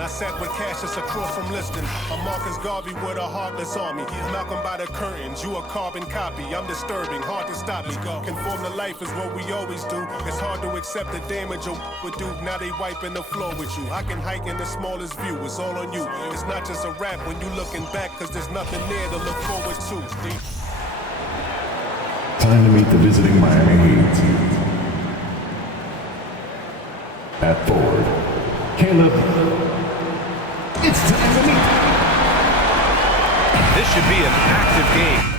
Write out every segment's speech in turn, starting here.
I sat with Cassius across from Liston. I'm Marcus Garvey with a heartless army. Malcolm by the curtains, you a carbon copy. I'm disturbing, hard to stop me. Conform to life is what we always do. It's hard to accept the damage a would do. Now they wiping the floor with you. I can hike in the smallest view, it's all on you. It's not just a rap when you looking back, cause there's nothing there to look forward to. Time to meet the visiting Miami Heat. At forward, Caleb. It's time to meet. This should be an active game.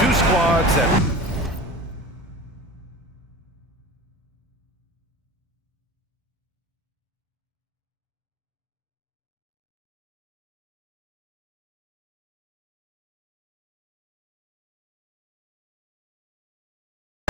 Two squads that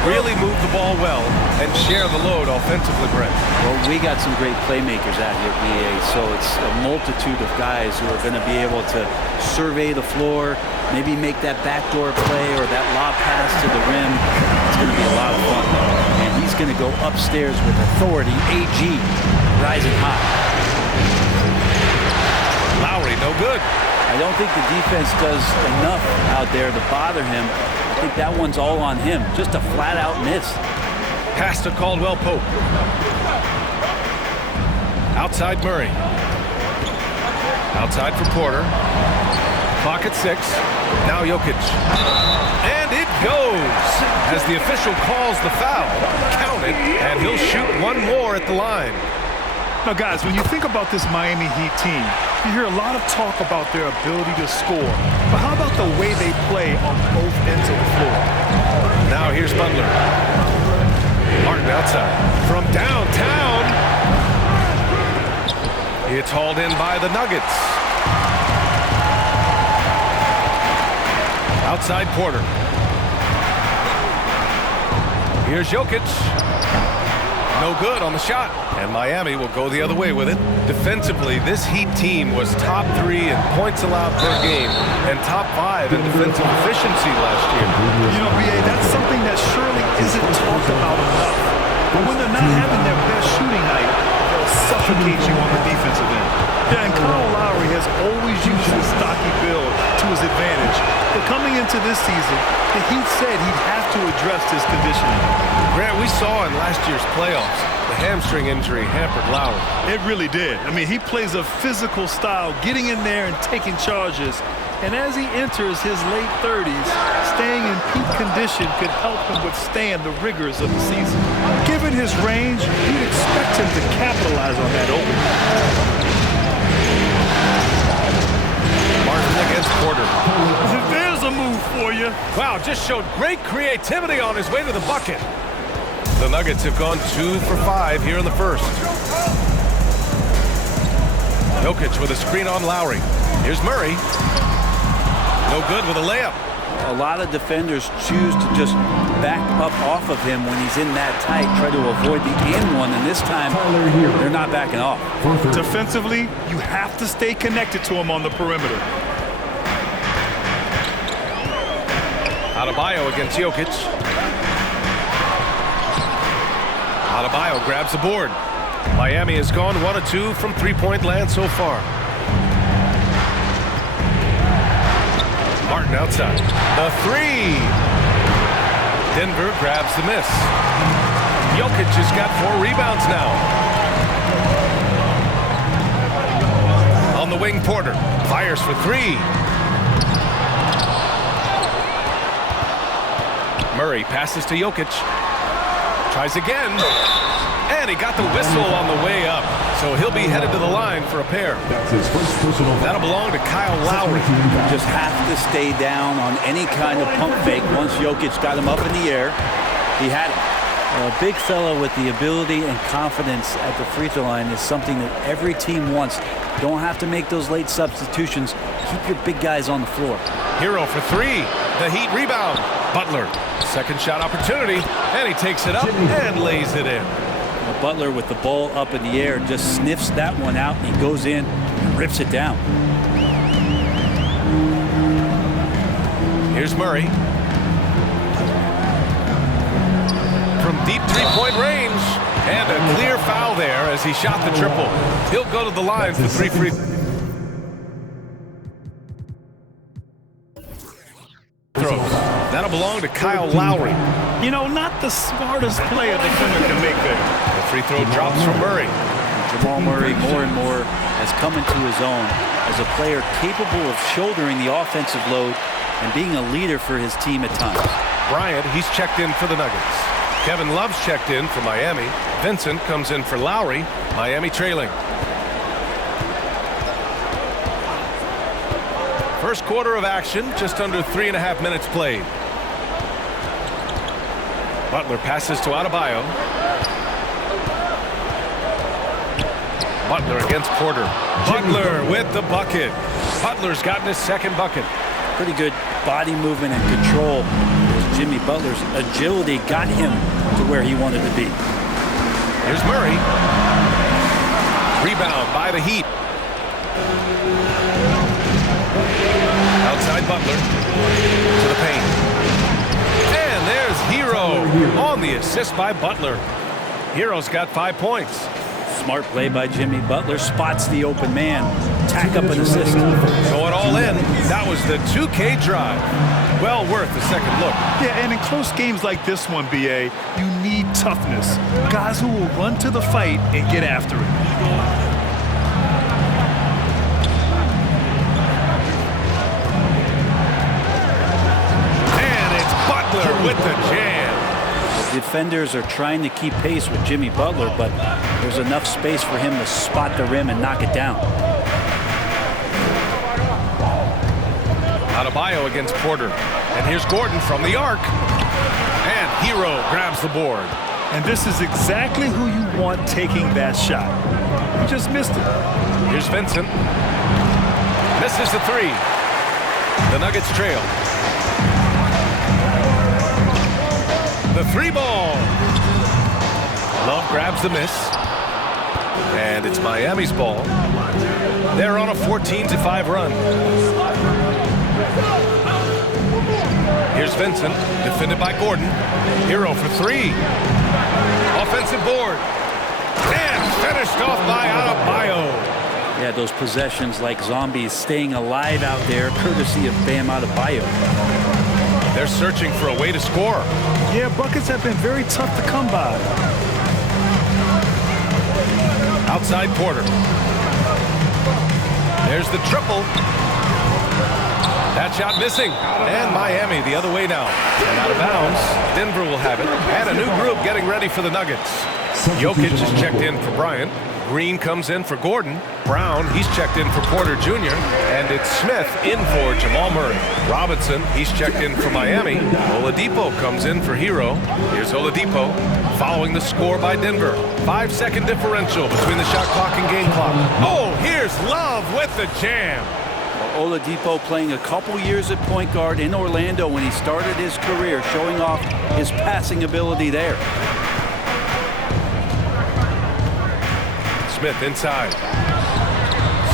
really move the ball well and share the load offensively, Brent. Well, we got some great playmakers out here, BA, so it's a multitude of guys who are going to be able to survey the floor, maybe make that backdoor play or that lob pass to the rim. It's going to be a lot of fun. And he's going to go upstairs with authority. AG rising high. Lowry, no good. I don't think the defense does enough out there to bother him. I think that one's all on him. Just a flat-out miss. Pass to Caldwell Pope. Outside Murray. Outside for Porter. Clock at 6. Now Jokic. And it goes! As the official calls the foul. Count it, and he'll shoot one more at the line. Now, guys, when you think about this Miami Heat team, you hear a lot of talk about their ability to score. But how about the way they play on both ends of the floor? Now here's Butler. Martin outside. From downtown. It's hauled in by the Nuggets. Outside Porter. Here's Jokic. No good on the shot. And Miami will go the other way with it. Defensively, this Heat team was top 3 in points allowed per game and top 5 in defensive efficiency last year. You know, BA, that's something that surely isn't talked about enough. But when they're not having their best shooting night, they'll suffocate you on the defensive end. Yeah, and Kyle Lowry has always used his stocky build to his advantage. But coming into this season, the Heat said he'd have to address his conditioning. Grant, we saw in last year's playoffs, the hamstring injury hampered Lowry. It really did. I mean, he plays a physical style, getting in there and taking charges. And as he enters his late 30s, staying in peak condition could help him withstand the rigors of the season. Given his range, you'd expect him to capitalize on that opening. Martin against Porter. There's a move for you. Wow, just showed great creativity on his way to the bucket. The Nuggets have gone 2 for 5 here in the first. Jokic with a screen on Lowry. Here's Murray. No good with a layup. A lot of defenders choose to just back up off of him when he's in that tight, try to avoid the and one, and this time they're not backing off. Defensively, you have to stay connected to him on the perimeter. Adebayo against Jokic. Adebayo grabs the board. Miami has gone 1 of 2 from three-point land so far. Martin outside. The three. Denver grabs the miss. Jokic has got 4 rebounds now. On the wing, Porter fires for 3. Murray passes to Jokic. Tries again. And he got the whistle on the way up. So he'll be headed to the line for a pair. That's his first personal. That'll belong to Kyle Lowry. Just have to stay down on any kind of pump fake. Once Jokic got him up in the air, he had him. A big fella with the ability and confidence at the free throw line is something that every team wants. Don't have to make those late substitutions. Keep your big guys on the floor. Hero for 3. The Heat rebound. Butler, second shot opportunity, and he takes it up and lays it in. Butler with the ball up in the air just sniffs that one out, and he goes in and rips it down. Here's Murray. From deep three-point range, and a clear foul there as he shot the triple. He'll go to the line for 3 free throws. That'll belong to Kyle Lowry. You know, not the smartest play a defender can make there. The free throw drops from Murray. Jamal Murray more and more has come into his own as a player capable of shouldering the offensive load and being a leader for his team at times. Bryant, he's checked in for the Nuggets. Kevin Love's checked in for Miami. Vincent comes in for Lowry. Miami trailing. First quarter of action, just under 3.5 minutes played. Butler passes to Adebayo. Butler against Porter. Butler with the bucket. Butler's gotten his second bucket. Pretty good body movement and control. Jimmy Butler's agility got him to where he wanted to be. Here's Murray. Rebound by the Heat. Outside Butler to the paint. And there's Hero on the assist by Butler. Hero's got 5 points. Smart play by Jimmy Butler. Spots the open man. Tack up an assist. So it all in. That was the 2K drive. Well worth the second look. Yeah, and in close games like this one, BA, you need toughness. Guys who will run to the fight and get after it. And it's Butler with the jam. Defenders are trying to keep pace with Jimmy Butler, but there's enough space for him to spot the rim and knock it down. Adebayo against Porter. And here's Gordon from the arc. And Hero grabs the board. And this is exactly who you want taking that shot. He just missed it. Here's Vincent. Misses the 3. The Nuggets trail. The 3 ball. Love grabs the miss. And it's Miami's ball. They're on a 14-5 run. Here's Vincent, defended by Gordon. Hero for 3. Offensive board. And finished off by Adebayo. Yeah, those possessions like zombies staying alive out there, courtesy of Bam Adebayo. They're searching for a way to score. Yeah, buckets have been very tough to come by. Outside Porter. There's the triple. That shot missing. And Miami the other way now. And out of bounds. Denver will have it. And a new group getting ready for the Nuggets. Jokic is checked in for Bryant. Green comes in for Gordon. Brown, he's checked in for Porter Jr. And it's Smith in for Jamal Murray. Robinson, he's checked in for Miami. Oladipo comes in for Hero. Here's Oladipo following the score by Denver. 5-second differential between the shot clock and game clock. Oh, here's Love with the jam. Oladipo playing a couple years at point guard in Orlando when he started his career, showing off his passing ability there. Smith inside.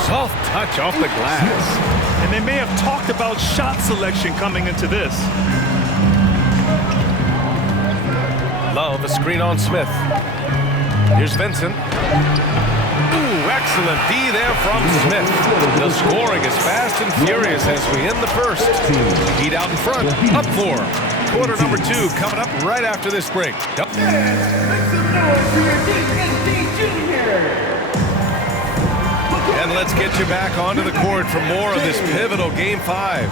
Soft touch off the glass. And they may have talked about shot selection coming into this. Love, a screen on Smith. Here's Vincent. Ooh, excellent D there from Smith. The scoring is fast and furious as we end the first. Heat out in front, up 4. Quarter number 2 coming up right after this break. And let's get you back onto the court for more of this pivotal Game 5.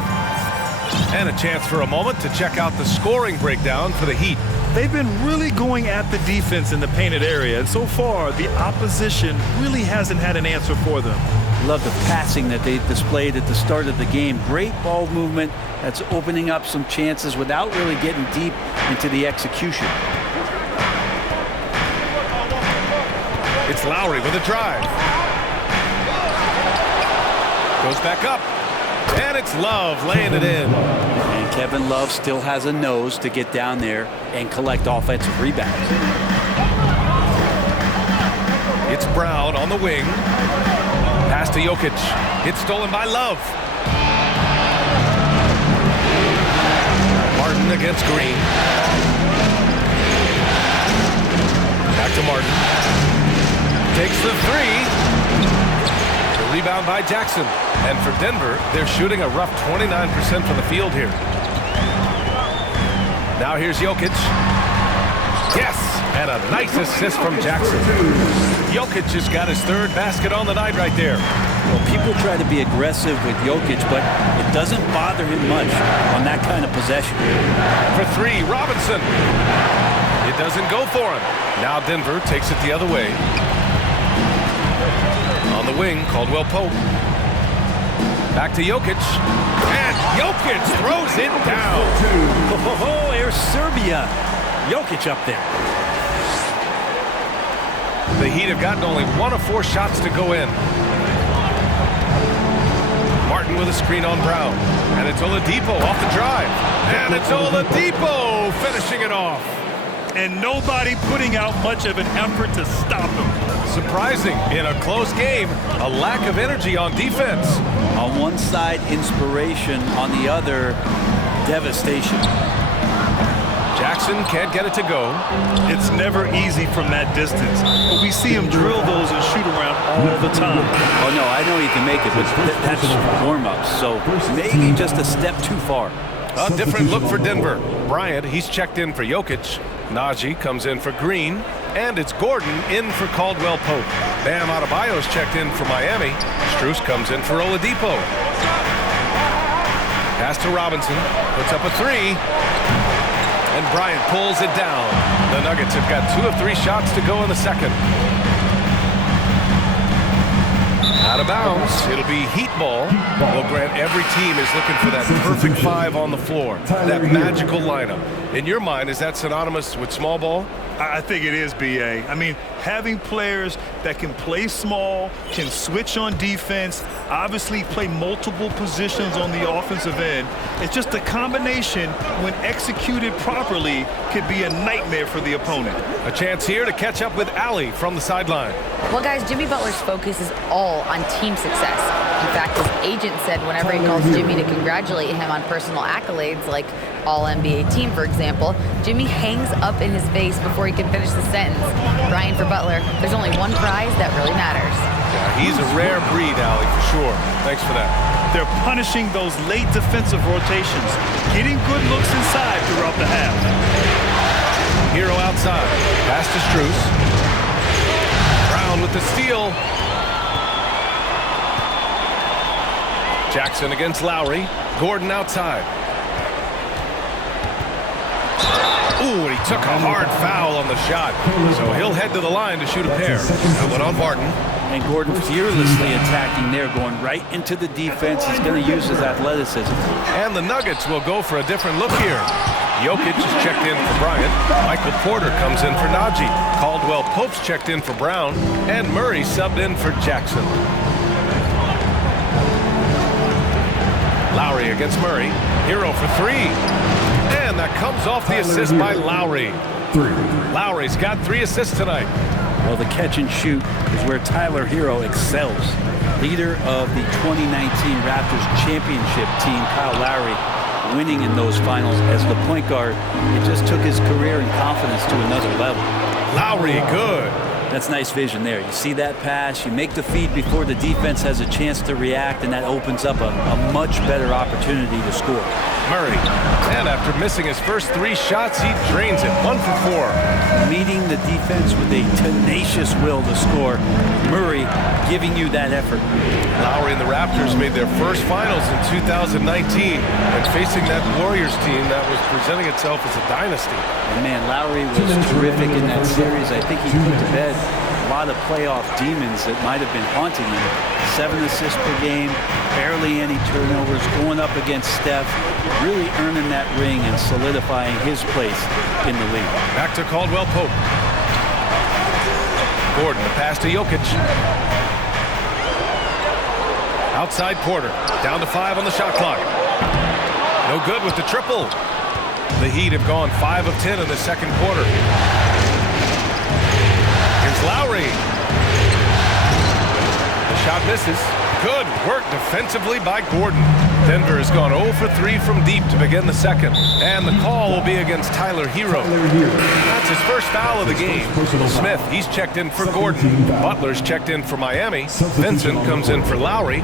And a chance for a moment to check out the scoring breakdown for the Heat. They've been really going at the defense in the painted area, and so far the opposition really hasn't had an answer for them. Love the passing that they displayed at the start of the game. Great ball movement that's opening up some chances without really getting deep into the execution. It's Lowry with a drive. Goes back up. And it's Love laying it in. And Kevin Love still has a nose to get down there and collect offensive rebounds. It's Brown on the wing. Pass to Jokic. It's stolen by Love. Martin against Green. Back to Martin. Takes the 3. The rebound by Jackson. And for Denver, they're shooting a rough 29% from the field here. Now here's Jokic. Yes! And a nice assist from Jackson. Jokic just got his 3rd basket on the night right there. Well, people try to be aggressive with Jokic, but it doesn't bother him much on that kind of possession. For 3, Robinson. It doesn't go for him. Now Denver takes it the other way. On the wing, Caldwell Pope. Back to Jokic. And Jokic throws it down. Oh, there's Serbia. Jokic up there. The Heat have gotten only 1 of 4 shots to go in. Martin with a screen on Brown. And it's Oladipo off the drive. And it's Oladipo finishing it off. And nobody putting out much of an effort to stop him. Surprising in a close game, a lack of energy on defense. On one side, inspiration. On the other, devastation. Jackson can't get it to go. It's never easy from that distance, but we see him drill those and shoot around all the time. Oh, no, I know he can make it, but that's warm-ups, so maybe just a step too far. A different look for Denver. Bryant, he's checked in for Jokic. Najee comes in for Green. And it's Gordon in for Caldwell Pope. Bam Adebayo's checked in for Miami. Strus comes in for Oladipo. Pass to Robinson. Puts up a 3. And Bryant pulls it down. The Nuggets have got 2 of 3 shots to go in the second. Out of bounds. It'll be Heat ball. Well, Grant, every team is looking for that perfect 5 on the floor. That magical lineup. In your mind, is that synonymous with small ball? I think it is, B.A. I mean, having players that can play small, can switch on defense, obviously play multiple positions on the offensive end. It's just a combination, when executed properly, could be a nightmare for the opponent. A chance here to catch up with Allie from the sideline. Well, guys, Jimmy Butler's focus is all on team success. In fact, his agent said whenever he calls Jimmy to congratulate him on personal accolades, like All-NBA team, for example, Jimmy hangs up in his face before he can finish the sentence. Brian, for Butler, there's only one prize that really matters. Yeah, he's a rare breed, Allie, for sure. Thanks for that. They're punishing those late defensive rotations, getting good looks inside throughout the half. Hero outside. Pass to Strus. Brown with the steal. Jackson against Lowry. Gordon outside. Ooh, and he took a hard foul on the shot. So he'll head to the line to shoot a pair. That one on Martin. And Gordon fearlessly attacking there, going right into the defense. He's going to use his athleticism. And the Nuggets will go for a different look here. Jokic is checked in for Bryant. Michael Porter comes in for Najee. Caldwell Pope's checked in for Brown. And Murray subbed in for Jackson. against Murray. Hero for three. And that comes off the assist by Lowry. Lowry's got 3 assists tonight. Well, the catch and shoot is where Tyler Hero excels. Leader of the 2019 Raptors championship team, Kyle Lowry, winning in those finals as the point guard. It just took his career and confidence to another level. Lowry, good. That's nice vision there. You see that pass, you make the feed before the defense has a chance to react, and that opens up a much better opportunity to score. Murray, and after missing his first 3 shots, he drains it. 1 for 4. Meeting the defense with a tenacious will to score. Murray giving you that effort. Lowry and the Raptors made their first finals in 2019, and facing that Warriors team that was presenting itself as a dynasty. And man, Lowry was terrific in that series. I think he put to bed a lot of playoff demons that might have been haunting him. 7 assists per game, barely any turnovers, going up against Steph, really earning that ring and solidifying his place in the league. Back to Caldwell Pope. Gordon, the pass to Jokic. Outside Porter, down to 5 on the shot clock. No good with the triple. The Heat have gone 5 of 10 in the second quarter. Here's Lowry. The shot misses. Good work defensively by Gordon. Denver has gone 0 for 3 from deep to begin the second. And the call will be against Tyler Hero. That's his first foul of the game. Smith, he's checked in for Gordon. Butler's checked in for Miami. Vincent comes in for Lowry.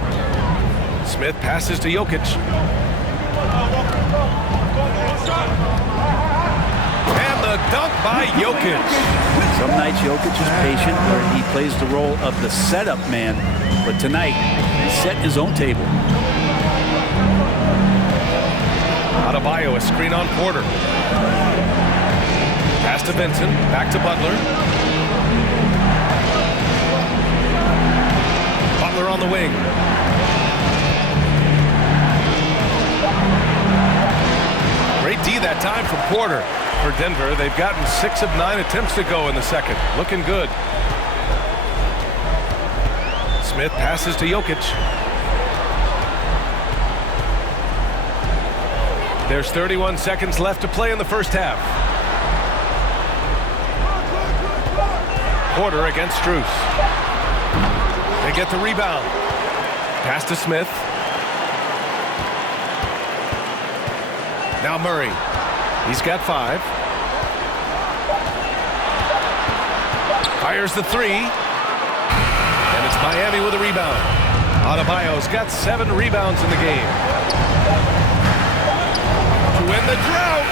Smith passes to Jokic. And the dunk by Jokic. Some nights Jokic is patient where he plays the role of the setup man. But tonight, he set his own table. Adebayo, a screen on Porter. Pass to Vincent, back to Butler. Butler on the wing. Great D that time from Porter. For Denver, they've gotten 6 of 9 attempts to go in the second. Looking good. Smith passes to Jokic. There's 31 seconds left to play in the first half. Porter against Strus. They get the rebound. Pass to Smith. Now Murray. He's got 5. Fires the 3. And it's Miami with a rebound. Adebayo's got 7 rebounds in the game. To win the drought.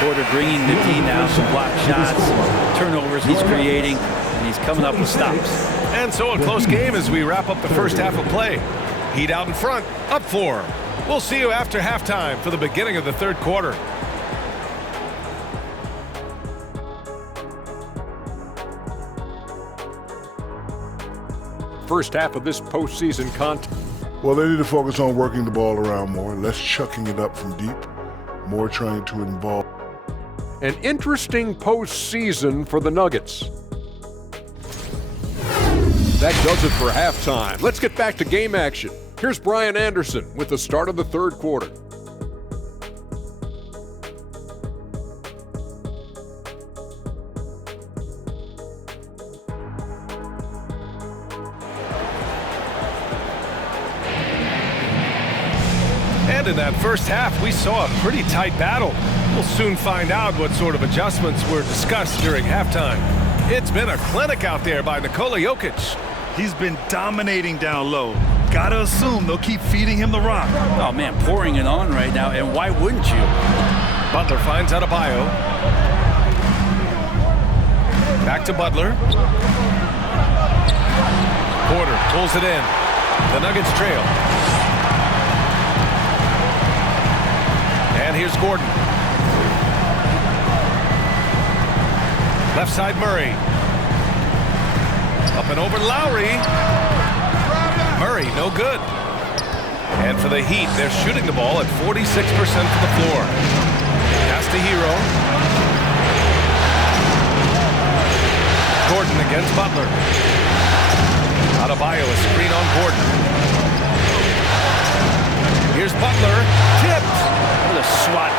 Porter bringing the D now, some block shots, some turnovers he's creating, and he's coming up with stops. And so a close game as we wrap up the first half of play. Heat out in front, up 4. We'll see you after halftime for the beginning of the third quarter. First half of this postseason contest. Well, they need to focus on working the ball around more, less chucking it up from deep, more trying to involve. An interesting postseason for the Nuggets. That does it for halftime. Let's get back to game action. Here's Brian Anderson with the start of the third quarter. And in that first half, we saw a pretty tight battle. We'll soon find out what sort of adjustments were discussed during halftime. It's been a clinic out there by Nikola Jokic. He's been dominating down low. Gotta assume they'll keep feeding him the rock. Oh man, pouring it on right now, and why wouldn't you? Butler finds Adebayo. Back to Butler. Porter pulls it in. The Nuggets trail. And here's Gordon. Left side Murray. Up and over Lowry. Murray, no good. And for the Heat, they're shooting the ball at 46% from the floor. Pass to Hero. Gordon against Butler. Adebayo, a screen on Gordon. Here's Butler.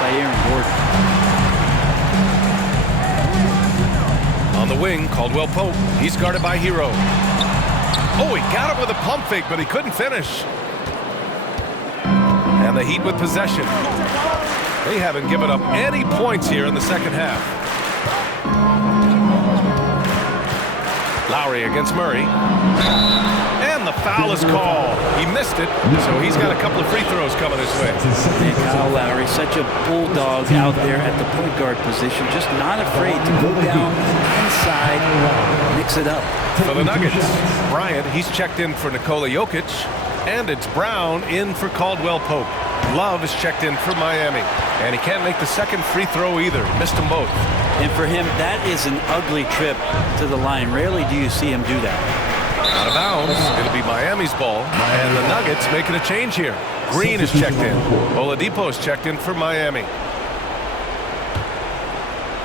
by Aaron Gordon. On the wing, Caldwell Pope. He's guarded by Hero. Oh, he got him with a pump fake, but he couldn't finish. And the Heat with possession. They haven't given up any points here in the second half. Lowry against Murray. And the foul is called. He missed it, so he's got a couple of free throws coming his way. And Kyle Lowry, such a bulldog out there at the point guard position, just not afraid to go down inside, mix it up. For the Nuggets, Bryant, he's checked in for Nikola Jokic, and it's Brown in for Caldwell Pope. Love is checked in for Miami, and he can't make the second free throw either. Missed them both. And for him, that is an ugly trip to the line. Rarely do you see him do that. Out of bounds. It'll be Miami's ball, and the Nuggets making a change here. Green is checked in. Oladipo is checked in for Miami.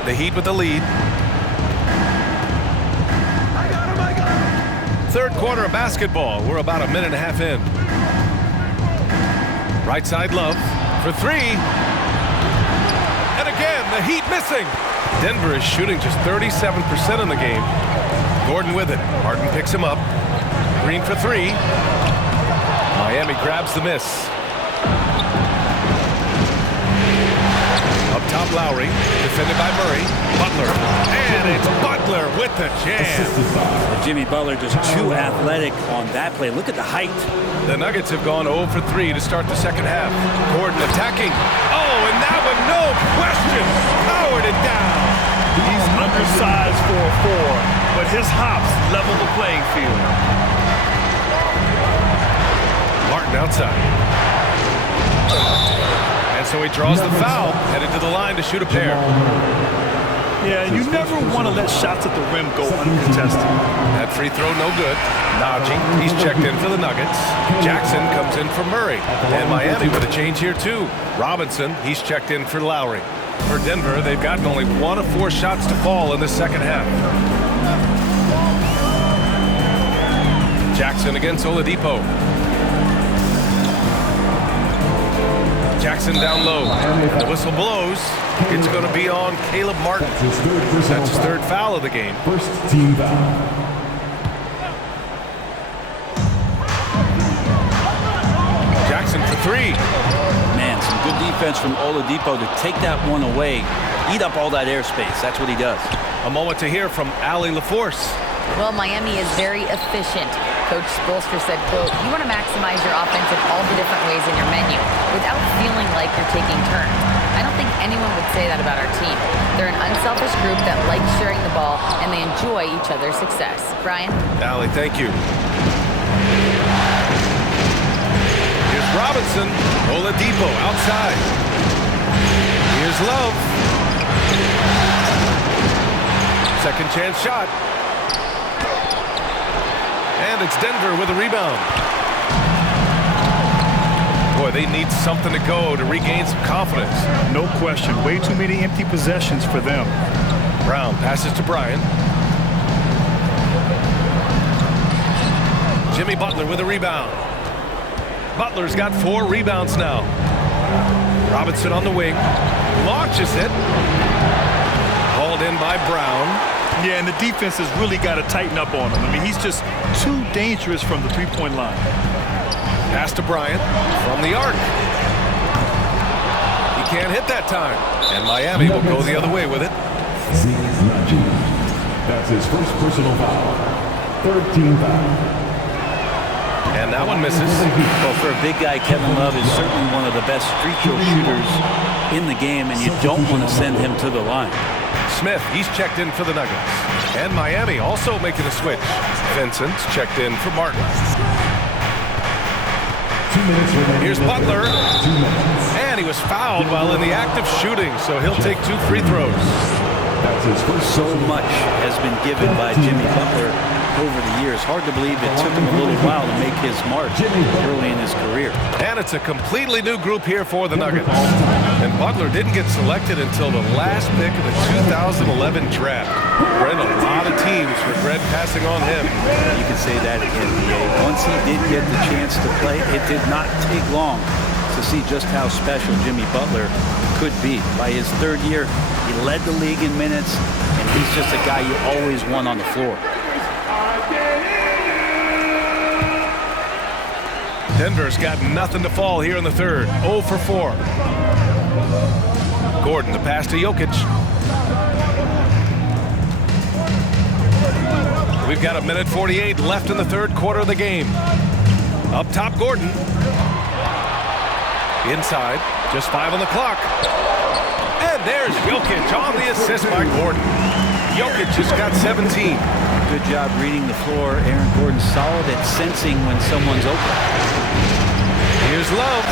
The Heat with the lead. Third quarter of basketball. We're about a minute and a half in. Right side, Love for three. And again, the Heat missing. Denver is shooting just 37% in the game. Gordon with it. Harden picks him up. Green for three. Miami grabs the miss. Up top, Lowry. Defended by Murray. Butler. And it's Butler with the jam. Jimmy Butler just too athletic on that play. Look at the height. The Nuggets have gone 0 for 3 to start the second half. Gordon attacking. Oh, and that one, no question, powered it down. He's undersized for a 4, but his hops level the playing field. Martin outside. And so he draws the foul, headed to the line to shoot a pair. Yeah, you never want to let shots at the rim go uncontested. That free throw no good. Najee, he's checked in for the Nuggets. Jackson comes in for Murray. And Miami with a change here too. Robinson, he's checked in for Lowry. For Denver, they've gotten only 1 of 4 shots to fall in the second half. Jackson against Oladipo. Jackson down low. The whistle blows. It's going to be on Caleb Martin. That's his third foul of the game. First team foul. Jackson for three. Man, some good defense from Oladipo to take that one away. Eat up all that airspace. That's what he does. A moment to hear from Allie LaForce. Well, Miami is very efficient. Coach Spoelstra said, quote, "You want to maximize your offense in all the different ways in your menu without feeling like you're taking turns." I don't think anyone would say that about our team. They're an unselfish group that likes sharing the ball, and they enjoy each other's success. Brian? Allie, thank you. Here's Robinson. Oladipo outside. Here's Love. Second chance shot. And it's Denver with a rebound. Boy, they need something to go to regain some confidence. No question. Way too many empty possessions for them. Brown passes to Bryant. Jimmy Butler with a rebound. Butler's got 4 rebounds now. Robinson on the wing. Launches it. Hauled in by Brown. Yeah, and the defense has really got to tighten up on him. I mean, he's just too dangerous from the three-point line. Pass to Bryant from the arc. He can't hit that time. And Miami will go the other way with it. Najee. That's his first personal foul. Third team foul. And that one misses. Well, for a big guy, Kevin Love is certainly one of the best free throw shooters in the game, and you don't want to send him to the line. Smith, he's checked in for the Nuggets. And Miami also making a switch. Vincent's checked in for Martin. 2 minutes remaining. Here's Butler. 2 minutes. And he was fouled while in the act of shooting, so he'll take 2 free throws. That's his first. So much has been given by Jimmy Butler over the years. Hard to believe it took him a little while to make his mark early in his career. And it's a completely new group here for the Nuggets. And Butler didn't get selected until the last pick of the 2011 draft. Brent, a lot of teams regret passing on him. You can say that again, BA. Once he did get the chance to play, it did not take long to see just how special Jimmy Butler could be. By his third year, he led the league in minutes, and he's just a guy you always want on the floor. Denver's got nothing to fall here in the third. 0 for 4. Gordon, the pass to Jokic. We've got 1:48 left in the third quarter of the game. Up top, Gordon. Inside, just 5 on the clock. And there's Jokic on the assist by Gordon. Jokic has got 17. Good job reading the floor. Aaron Gordon's solid at sensing when someone's open. Here's Love.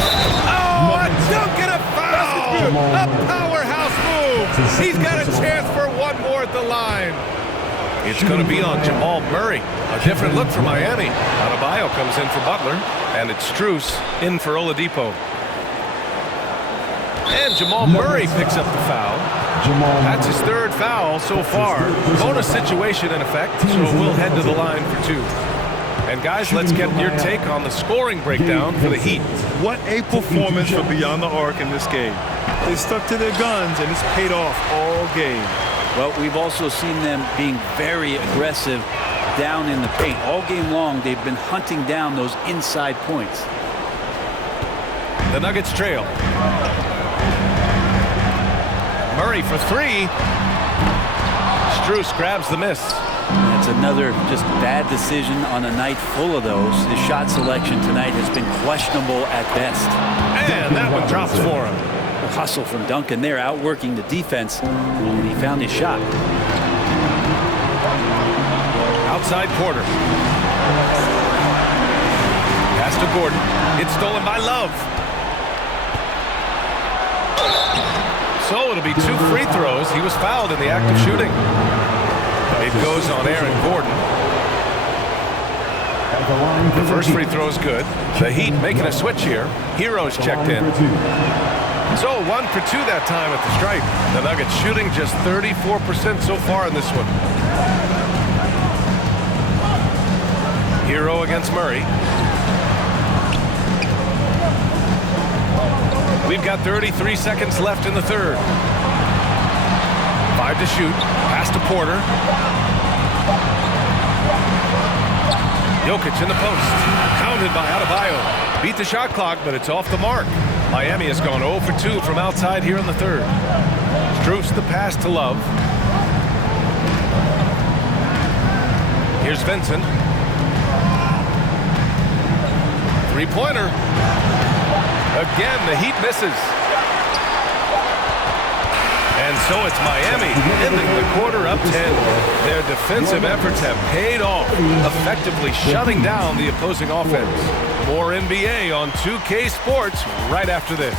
Oh, a dunk and a foul! A powerhouse move! He's got a chance for one more at the line. It's going to be on Jamal Murray. A different look for Miami. Adebayo comes in for Butler, and it's Strus in for Oladipo. And Jamal Murray picks up the foul. That's his third foul so far. Bonus situation in effect, so we'll head to the line for 2. And guys, let's get your take on the scoring breakdown for the Heat. What a performance for Beyond the Arc in this game. They stuck to their guns, and it's paid off all game. Well, we've also seen them being very aggressive down in the paint. All game long, they've been hunting down those inside points. The Nuggets trail. Murray for 3. Strus grabs the miss. That's another just bad decision on a night full of those. His shot selection tonight has been questionable at best. And that one drops for him. A hustle from Duncan there, outworking the defense, and he found his shot. Outside Porter. Pass to Gordon. It's stolen by Love. So it'll be 2 free throws. He was fouled in the act of shooting. It goes on Aaron Gordon. The first free throw is good. The Heat making a switch here. Hero's checked in. So 1 for 2 that time at the stripe. The Nuggets shooting just 34% so far in this one. Hero against Murray. We've got 33 seconds left in the third. 5 to shoot. Pass to Porter. Jokic in the post. Counted by Adebayo. Beat the shot clock, but it's off the mark. Miami has gone 0 for 2 from outside here in the third. Strus the pass to Love. Here's Vincent. Three-pointer. Again, the Heat misses. And so it's Miami ending the quarter up 10. Their defensive efforts have paid off, effectively shutting down the opposing offense. More NBA on 2K Sports right after this.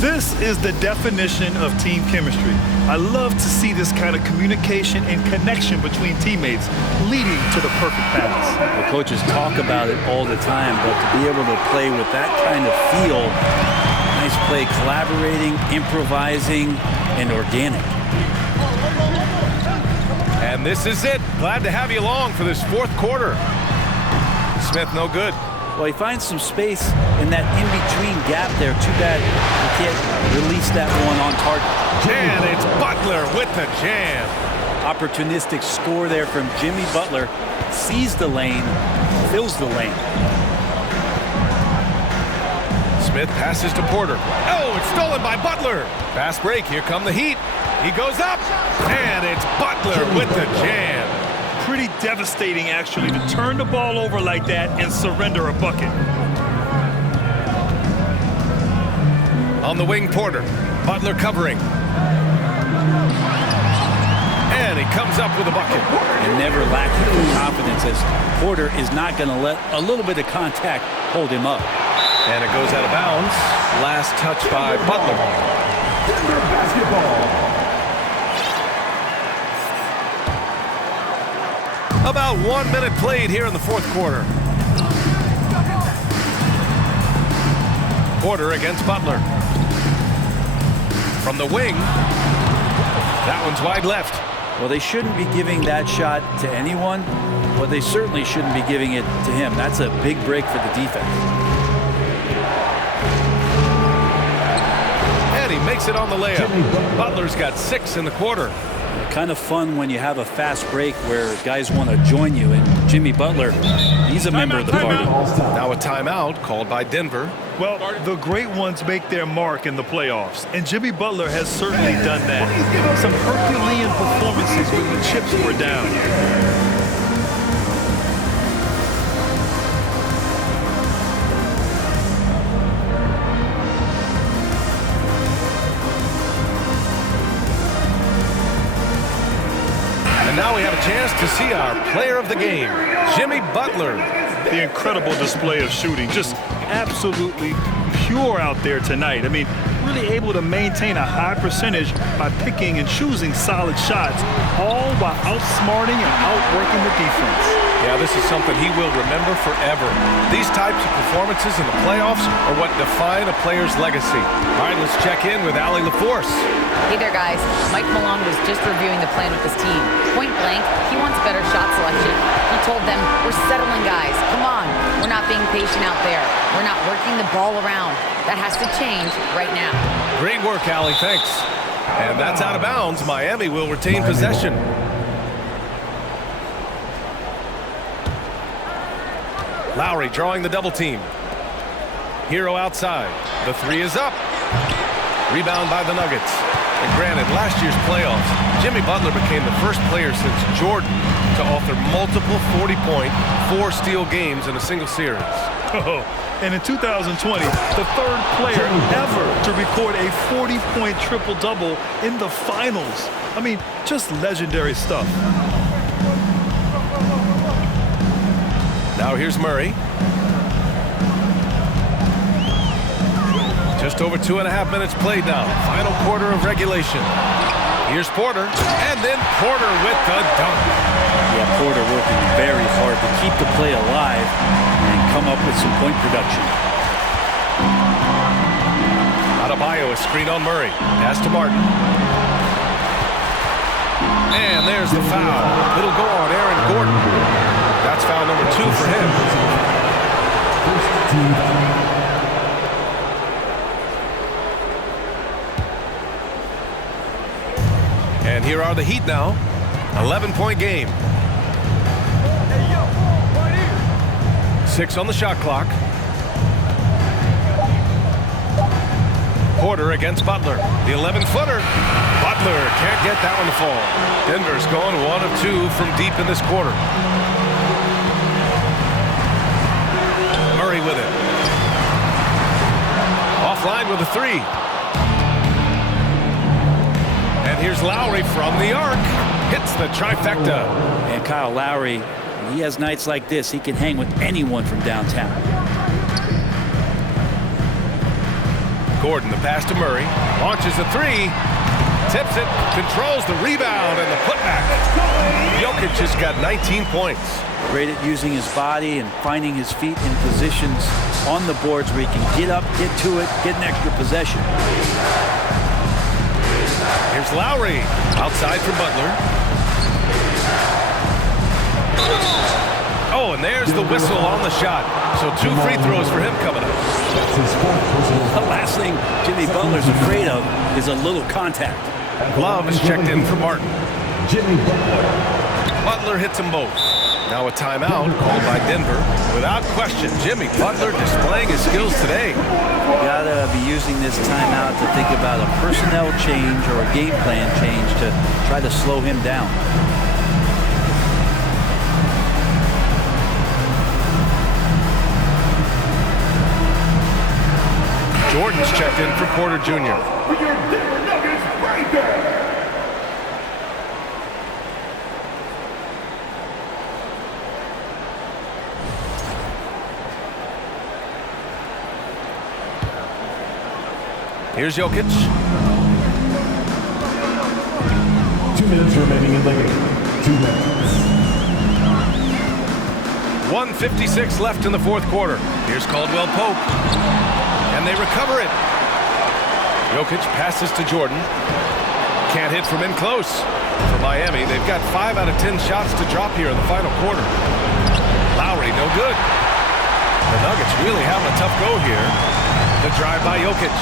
This is the definition of team chemistry. I love to see this kind of communication and connection between teammates leading to the perfect pass. The coaches talk about it all the time, but to be able to play with that kind of feel, nice play, collaborating, improvising, and organic. And this is it. Glad to have you along for this fourth quarter. Smith no good. Well, he finds some space in that in-between gap there. Too bad he can't release that one on target. And it's Butler with the jam. Opportunistic score there from Jimmy Butler. Sees the lane, fills the lane. Smith passes to Porter. Oh, it's stolen by Butler. Fast break. Here come the Heat. He goes up. And it's Butler with the jam. Pretty devastating, actually, to turn the ball over like that and surrender a bucket. On the wing, Porter. Butler covering. And he comes up with a bucket. And never lacking in confidence, as Porter is not going to let a little bit of contact hold him up. And it goes out of bounds. Last touch by Butler. Denver basketball. About 1 minute played here in the fourth quarter. Porter against Butler. From the wing. That one's wide left. Well, they shouldn't be giving that shot to anyone, but they certainly shouldn't be giving it to him. That's a big break for the defense. And he makes it on the layup. Butler's got 6 in the quarter. Kind of fun when you have a fast break where guys want to join you, and Jimmy Butler, he's a member of the party. Now a timeout called by Denver. Well, the great ones make their mark in the playoffs, and Jimmy Butler has certainly done that. Some Herculean performances when the chips were down. And now we have a chance to see our player of the game, Jimmy Butler. The incredible display of shooting, just absolutely pure out there tonight. I mean, really able to maintain a high percentage by picking and choosing solid shots, all while outsmarting and outworking the defense. Yeah, this is something he will remember forever. These types of performances in the playoffs are what define a player's legacy. All right, let's check in with Allie LaForce. Hey there, guys. Mike Malone was just reviewing the plan with his team. Point blank, he wants better shot selection. He told them, we're settling, guys. Come on. We're not being patient out there. We're not working the ball around. That has to change right now. Great work, Allie. Thanks. And that's out of bounds. Miami will retain possession. Lowry drawing the double team. Hero outside. The 3 is up. Rebound by the Nuggets. And granted, last year's playoffs, Jimmy Butler became the first player since Jordan to author multiple 40-point, 4-steal games in a single series. Oh, and in 2020, the third player ever to record a 40-point triple-double in the finals. I mean, just legendary stuff. Now here's Murray. Just over 2.5 minutes played now. Final quarter of regulation. Here's Porter, and then Porter with the dunk. Yeah, Porter working very hard to keep the play alive and come up with some point production. Adebayo, a screen on Murray. Pass to Martin. And there's the foul. It'll go on Aaron Gordon. That's foul number 2 for him. And here are the Heat now. 11-point game. 6 on the shot clock. Porter against Butler. The 11-footer. Butler can't get that one to fall. Denver's going 1 of 2 from deep in this quarter. Murray with it. Offline with a 3. And here's Lowry from the arc. Hits the trifecta. And Kyle Lowry, he has nights like this. He can hang with anyone from downtown. Gordon, the pass to Murray. Launches a 3. Tips it. Controls the rebound and the putback. Jokic has got 19 points. Great at using his body and finding his feet in positions on the boards where he can get up, get to it, get an extra possession. Here's Lowry. Outside for Butler. Oh, and there's the whistle on the shot. So 2 free throws for him coming up. The last thing Jimmy Butler's afraid of is a little contact. Love is checked in for Martin. Jimmy Butler. Butler hits them both. Now a timeout called by Denver. Without question, Jimmy Butler displaying his skills today. You gotta be using this timeout to think about a personnel change or a game plan change to try to slow him down. Jordan's checked in for Porter Jr. Here's Jokic. 2 minutes remaining in the game. 2 minutes. 1:56 left in the fourth quarter. Here's Caldwell Pope. And they recover it. Jokic passes to Jordan. Can't hit from in close. For Miami, they've got 5 out of 10 shots to drop here in the final quarter. Lowry, no good. The Nuggets really having a tough go here. The drive by Jokic.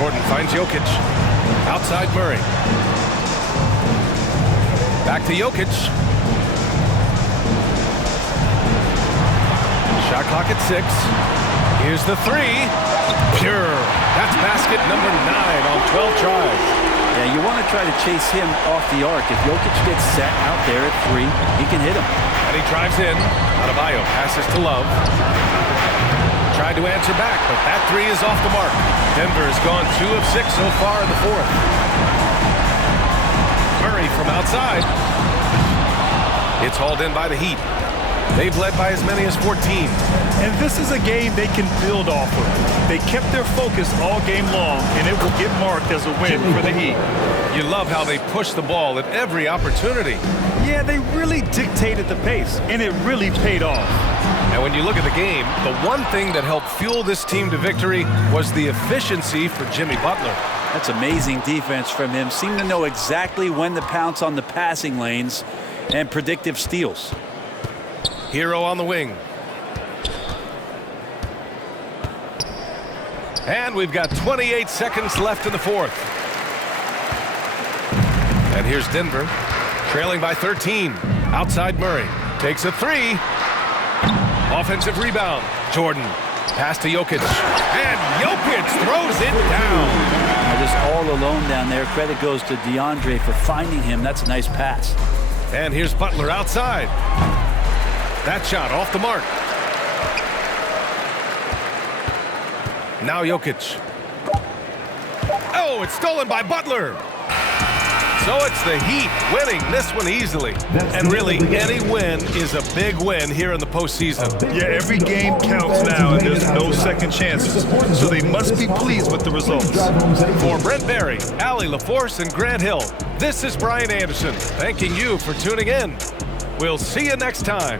Jordan finds Jokic. Outside Murray. Back to Jokic. Shot clock at 6. Here's the 3. Pure. That's basket number 9 on 12 tries. Yeah, you want to try to chase him off the arc. If Jokic gets set out there at 3, he can hit him. And he drives in. Adebayo passes to Love. Tried to answer back, but that 3 is off the mark. Denver has gone 2 of 6 so far in the 4th. Murray from outside. It's hauled in by the Heat. They've led by as many as 14. And this is a game they can build off of. They kept their focus all game long, and it will get marked as a win for the Heat. You love how they push the ball at every opportunity. Yeah, they really dictated the pace, and it really paid off. And when you look at the game, the one thing that helped fuel this team to victory was the efficiency for Jimmy Butler. That's amazing defense from him. Seemed to know exactly when to pounce on the passing lanes and predictive steals. Hero on the wing. And we've got 28 seconds left in the 4th. And here's Denver, trailing by 13. Outside Murray. Takes a 3. Offensive rebound. Jordan. Pass to Jokic. And Jokic throws it down. Now just all alone down there. Credit goes to DeAndre for finding him. That's a nice pass. And here's Butler outside. That shot off the mark. Now Jokic. Oh, it's stolen by Butler. So it's the Heat winning this one easily. And really, any win is a big win here in the postseason. Yeah, every game counts now, and there's no second chances. So they must be pleased with the results. For Brent Barry, Allie LaForce, and Grant Hill, this is Brian Anderson, thanking you for tuning in. We'll see you next time.